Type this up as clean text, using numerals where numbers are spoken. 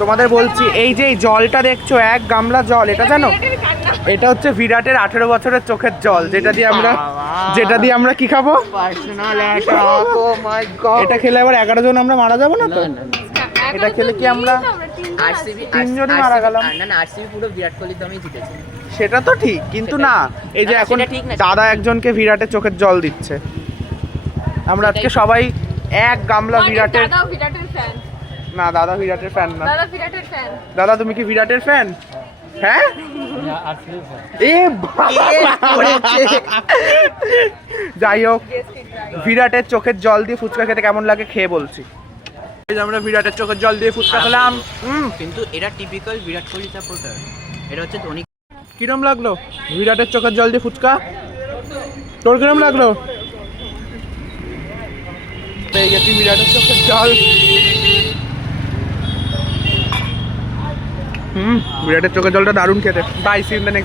তোমাদের বলছি, এই যে এই জলটা দেখছো, এক গামলা জল, এটা জানো এটা হচ্ছে বিরাটের 18 বছরের চোখের জল, যেটা দিয়ে আমরা কি খাবো? এটা খেলে আবার 11 জন আমরা মারা যাবো না তো? এটা খেলে কি আমরা তিনজনই মারা গেলাম? পুরো বিরাট কোহলির দমই জিতেছে। সেটা তো ঠিক, কিন্তু না, এই যে এখন দাদা একজনকে বিরাটের চোখের জল দিচ্ছে। আমরা আজকে সবাই এক গামলা বিরাটের। না, দাদা বিরাটের ফ্যান না। দাদা তুমি কি বিরাটের ফ্যান? হ্যাঁ, যাই হোক, বিরাটের চোখের জল দিয়ে ফুচকা খেতে কেমন লাগে খেয়ে বলছি। আমরা বিরাটের চোখের জল দিয়ে ফুচকা খেলাম, কিন্তু এটা টিপিক্যাল বিরাট কোহলি সাপোর্টার। এটা হচ্ছে ধোনি। কিরম লাগলো বিরাটের চোখের জল দিয়ে ফুচকা? তোর কিরম লাগলো? পেয়ে গেছি বিরাটের চোখের জল। বিরাটের চোখের জলটা দারুণ খেতে। Bye, see you in the next.